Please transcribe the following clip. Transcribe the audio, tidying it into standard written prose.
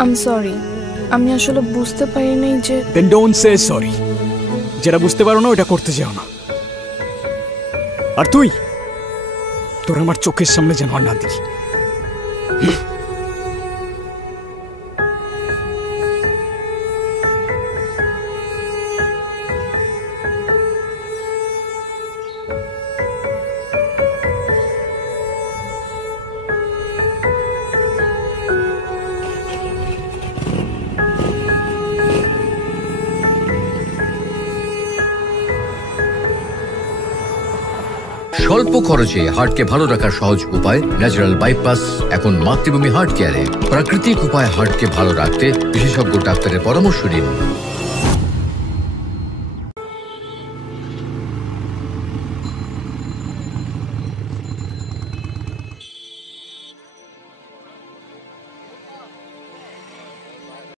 I am sorry, আমি আসলে বুঝতে পারিনি যে। Then don't say sorry. যেটা বুঝতে পারো না ওটা করতে যাও না। আর তুই তোর আমার চোখের সামনে যেন আর না দেখি। স্বল্প খরচে হার্টকে ভালো রাখার সহজ উপায় ন্যাচারাল বাইপাস এখন মাতৃভূমি হার্ট কেয়ারে। প্রাকৃতিক উপায়ে হার্টকে ভালো রাখতে বিশেষজ্ঞ ডাক্তারের পরামর্শ নিন।